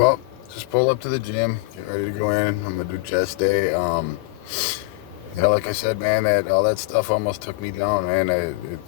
Well, just pull up to the gym, get ready to go in. I'm gonna do chest day. Yeah, like I said, man, that all that stuff almost took me down, man.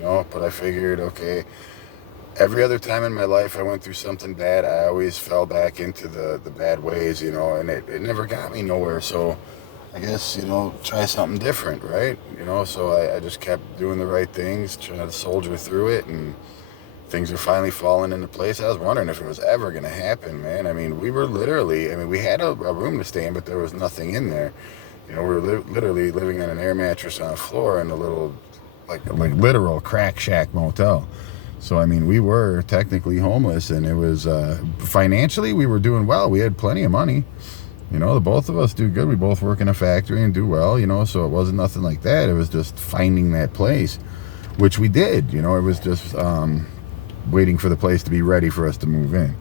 But I figured, okay, every other time in my life I went through something bad, I always fell back into the bad ways, and it never got me nowhere. So I guess, try something different, right? So I just kept doing the right things, trying to soldier through it, and things are finally falling into place. I was wondering if it was ever going to happen, man. I mean, we had a room to stay in, but there was nothing in there. We were literally living on an air mattress on a floor in a little, like literal crack shack motel. So, I mean, we were technically homeless, and it was, financially, we were doing well. We had plenty of money. The both of us do good. We both work in a factory and do well, so it wasn't nothing like that. It was just finding that place, which we did. It was just waiting for the place to be ready for us to move in.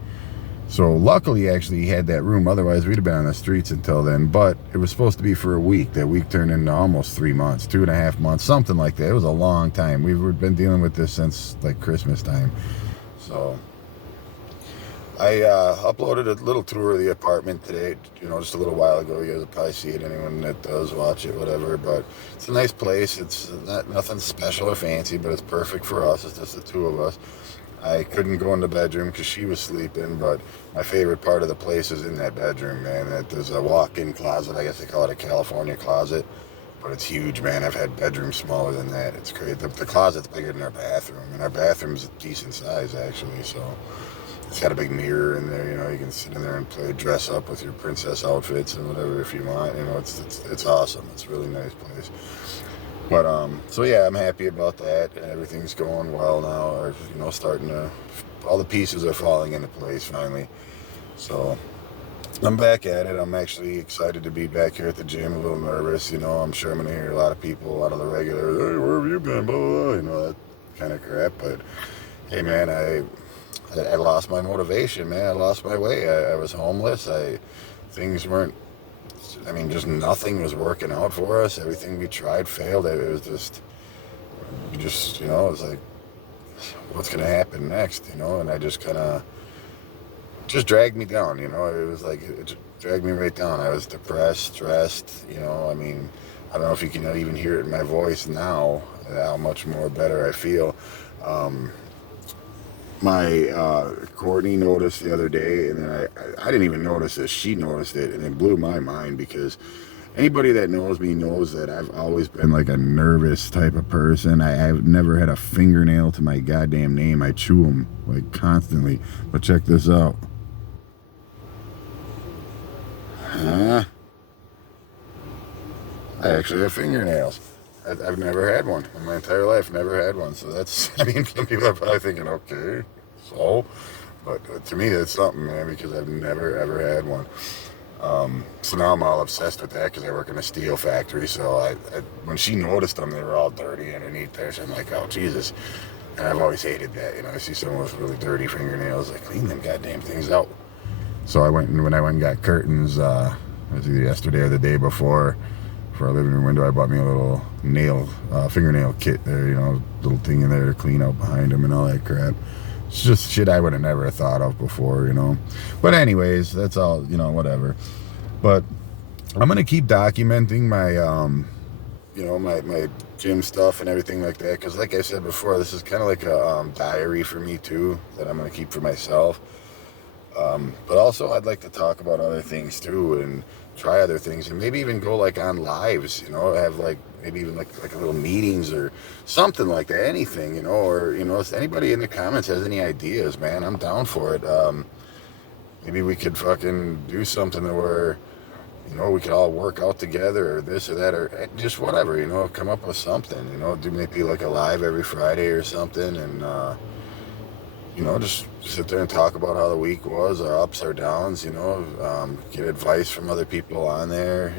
So luckily, actually, he had that room. Otherwise, we'd have been on the streets until then. But it was supposed to be for a week. That week turned into almost 3 months, 2.5 months, something like that. It was a long time. We've been dealing with this since like Christmas time. So I uploaded a little tour of the apartment today, just a little while ago. You guys will probably see it, anyone that does watch it, whatever. But it's a nice place. It's nothing special or fancy, but it's perfect for us. It's just the two of us. I couldn't go in the bedroom because she was sleeping, but my favorite part of the place is in that bedroom, man. There's a walk-in closet. I guess they call it a California closet, but it's huge, man. I've had bedrooms smaller than that. It's crazy. The closet's bigger than our bathroom, and our bathroom's a decent size, actually, so it's got a big mirror in there. You can sit in there and dress up with your princess outfits and whatever if you want. It's awesome. It's a really nice place. But, so yeah, I'm happy about that. Everything's going well now, or, all the pieces are falling into place finally. So I'm back at it. I'm actually excited to be back here at the gym, a little nervous. I'm sure I'm going to hear a lot of people out of the regular, hey, where have you been, blah, blah, blah, that kind of crap. But, hey, man, I lost my motivation, man. I lost my way. I was homeless. Things weren't, just nothing was working out for us. Everything we tried failed. It was it was like, what's going to happen next, And I just kind of, just dragged me down, It was like, it dragged me right down. I was depressed, stressed, I don't know if you can even hear it in my voice now, how much more better I feel. My Courtney noticed the other day, and then I didn't even notice this. She noticed it, and it blew my mind because anybody that knows me knows that I've always been like a nervous type of person. I've never had a fingernail to my goddamn name. I chew them like constantly. But check this out. I actually have fingernails. I've never had one in my entire life. Never had one. So that's, some people are probably thinking, okay, so, but to me, that's something, man, because I've never, ever had one. So now I'm all obsessed with that because I work in a steel factory. So when she noticed them, they were all dirty underneath there. So I'm like, oh, Jesus. And I've always hated that. I see someone with really dirty fingernails, like, clean them goddamn things out. So when I went and got curtains, it was either yesterday or the day before, for our living room window, I bought me a little fingernail kit there, little thing in there to clean out behind them and all that crap. It's just shit I would have never thought of before, But anyways, that's all, whatever. But I'm going to keep documenting my, my gym stuff and everything like that. Because like I said before, this is kind of like a diary for me too, that I'm going to keep for myself. But also I'd like to talk about other things too and try other things and maybe even go like on lives, have like maybe even like little meetings or something like that, anything, or, if anybody in the comments has any ideas, man, I'm down for it. Maybe we could fucking do something where, we could all work out together or this or that or just whatever, come up with something, do maybe like a live every Friday or something and, just sit there and talk about how the week was, our ups, our downs, get advice from other people on there,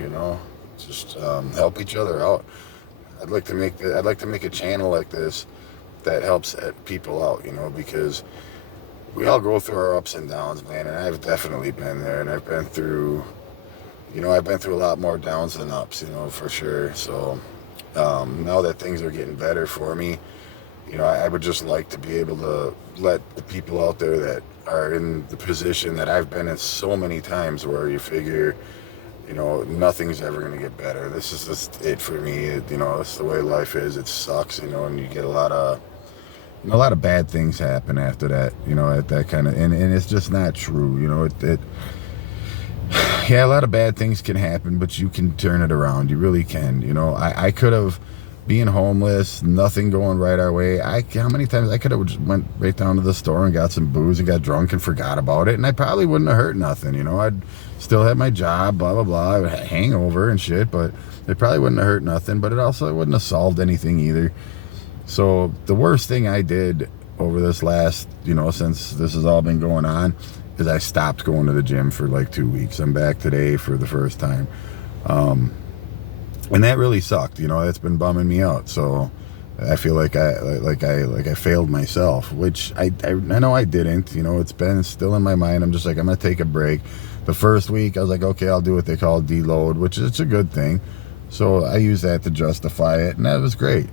just help each other out. I'd like to make a channel like this that helps people out, because we all go through our ups and downs, man, and I've definitely been there, and I've been through a lot more downs than ups, for sure. So now that things are getting better for me, I would just like to be able to let the people out there that are in the position that I've been in so many times, where you figure, you know, nothing's ever going to get better. This is just it for me. You know, that's the way life is. It sucks, you know, and you get a lot of bad things happen after that, you know, at that kind of, and it's just not true, you know, yeah, a lot of bad things can happen, but you can turn it around. You really can, you know. I could have, being homeless, nothing going right our way. How many times I could have just went right down to the store and got some booze and got drunk and forgot about it, and I probably wouldn't have hurt nothing, you know. I'd still have my job, blah, blah, blah. I would have hangover and shit, but it probably wouldn't have hurt nothing, but it also wouldn't have solved anything either. So the worst thing I did over this last, you know, since this has all been going on, is I stopped going to the gym for like 2 weeks. I'm back today for the first time. And that really sucked, you know. That's been bumming me out. So I feel like I failed myself, which I know I didn't, you know. It's been still in my mind. I'm just like, I'm gonna take a break. The first week I was like, okay, I'll do what they call deload, which is a good thing. So I used that to justify it, and that was great.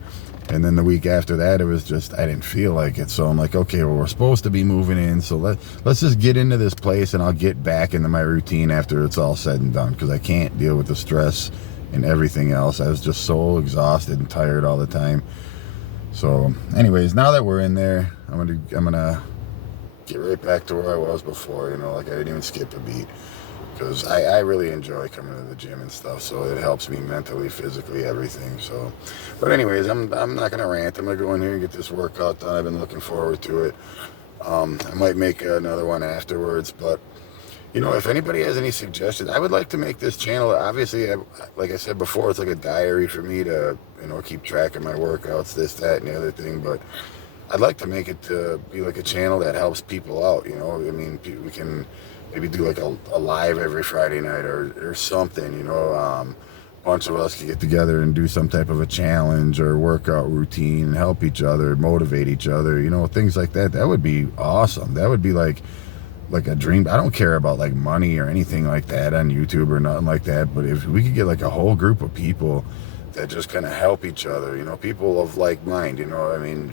And then the week after that, it was just, I didn't feel like it. So I'm like, okay, well, we're supposed to be moving in, so let's just get into this place, and I'll get back into my routine after it's all said and done, because I can't deal with the stress and everything else. I was just so exhausted and tired all the time. So anyways, now that we're in there, I'm gonna get right back to where I was before, you know, like I didn't even skip a beat. Because I really enjoy coming to the gym and stuff, so it helps me mentally, physically, everything. So, but anyways, I'm not gonna rant. I'm gonna go in here and get this workout done. I've been looking forward to it. I might make another one afterwards, but you know, if anybody has any suggestions, I would like to make this channel. Obviously, like I said before, it's like a diary for me to, you know, keep track of my workouts, this, that, and the other thing. But I'd like to make it to be like a channel that helps people out. You know, I mean, we can maybe do like a live every Friday night or something, you know. A bunch of us could get together and do some type of a challenge or workout routine and help each other, motivate each other, you know, things like that. That would be awesome. That would be like a dream. I don't care about like money or anything like that on YouTube or nothing like that, but if we could get like a whole group of people that just kind of help each other, you know, people of like mind, you know. I mean,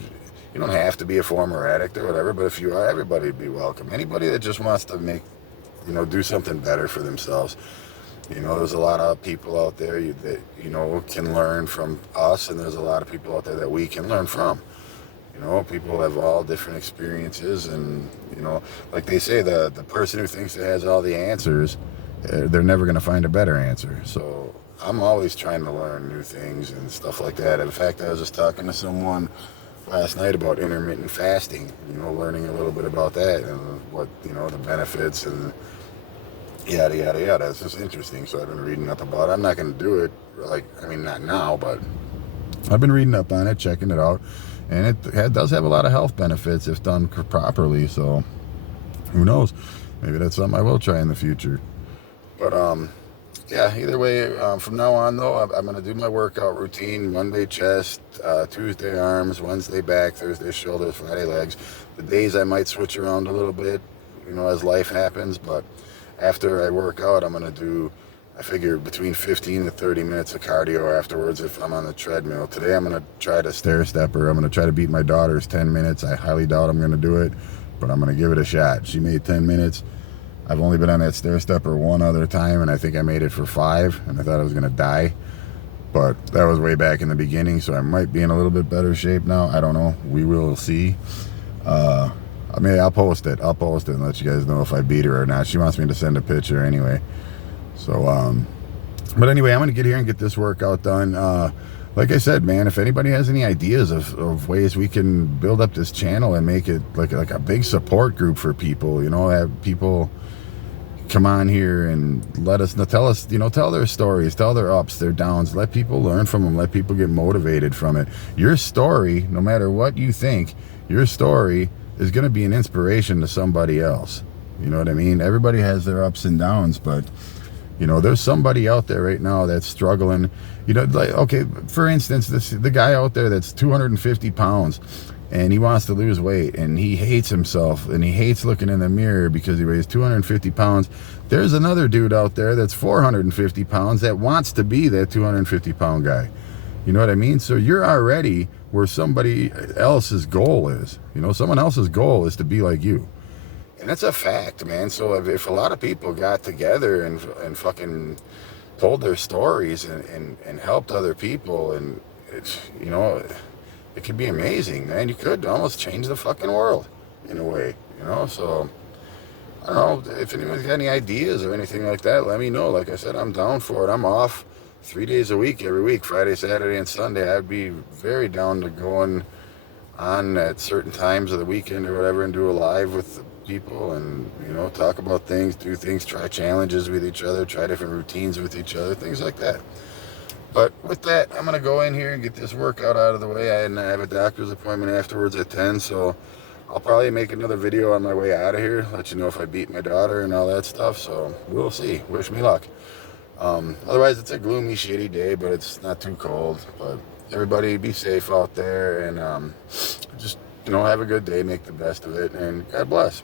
you don't have to be a former addict or whatever, but if you are, everybody would be welcome. Anybody that just wants to make, you know, do something better for themselves. You know, there's a lot of people out there that, you know, can learn from us, and there's a lot of people out there that we can learn from. You know, people have all different experiences, and, you know, like they say, the person who thinks that has all the answers, they're never going to find a better answer. So I'm always trying to learn new things and stuff like that. In fact, I was just talking to someone last night about intermittent fasting, you know, learning a little bit about that and what, you know, the benefits and yada, yada, yada. It's just interesting. So I've been reading up about it. I'm not going to do it, like, I mean, not now, but I've been reading up on it, checking it out. And it does have a lot of health benefits if done properly. So who knows? Maybe that's something I will try in the future. But, yeah, either way, from now on, though, I'm going to do my workout routine: Monday chest, Tuesday arms, Wednesday back, Thursday shoulders, Friday legs. The days I might switch around a little bit, you know, as life happens. But after I work out, I'm going to do, I figure, between 15 to 30 minutes of cardio afterwards if I'm on the treadmill. Today I'm going to try to stair stepper. I'm going to try to beat my daughter's 10 minutes. I highly doubt I'm going to do it, but I'm going to give it a shot. She made 10 minutes. I've only been on that stair stepper one other time, and I think I made it for 5, and I thought I was going to die. But that was way back in the beginning, so I might be in a little bit better shape now. I don't know. We will see. I mean, I'll post it. I'll post it and let you guys know if I beat her or not. She wants me to send a picture anyway. So, but anyway, I'm going to get here and get this workout done. Like I said, man, if anybody has any ideas of ways we can build up this channel and make it like a big support group for people, you know, have people come on here and let us know, tell their stories, tell their ups, their downs, let people learn from them, let people get motivated from it. Your story, no matter what you think, your story is going to be an inspiration to somebody else. You know what I mean? Everybody has their ups and downs, but you know, there's somebody out there right now that's struggling. You know, like, okay, for instance, the guy out there that's 250 pounds and he wants to lose weight and he hates himself and he hates looking in the mirror because he weighs 250 pounds. There's another dude out there that's 450 pounds that wants to be that 250 pound guy. You know what I mean? So you're already where somebody else's goal is. You know, someone else's goal is to be like you. And that's a fact, man. So if a lot of people got together and fucking told their stories and helped other people, and it's, you know, it could be amazing, man. You could almost change the fucking world in a way, you know. So I don't know if anyone's got any ideas or anything like that. Let me know. Like I said, I'm down for it. I'm off 3 days a week, every week, Friday, Saturday, and Sunday. I'd be very down to going on at certain times of the weekend or whatever and do a live with the people and, you know, talk about things, do things, try challenges with each other, try different routines with each other, things like that. But with that, I'm going to go in here and get this workout out of the way. I have a doctor's appointment afterwards at 10, so I'll probably make another video on my way out of here, let you know if I beat my daughter and all that stuff, so we'll see. Wish me luck. Otherwise, it's a gloomy, shitty day, but it's not too cold. But everybody be safe out there, and just, you know, have a good day, make the best of it, and God bless.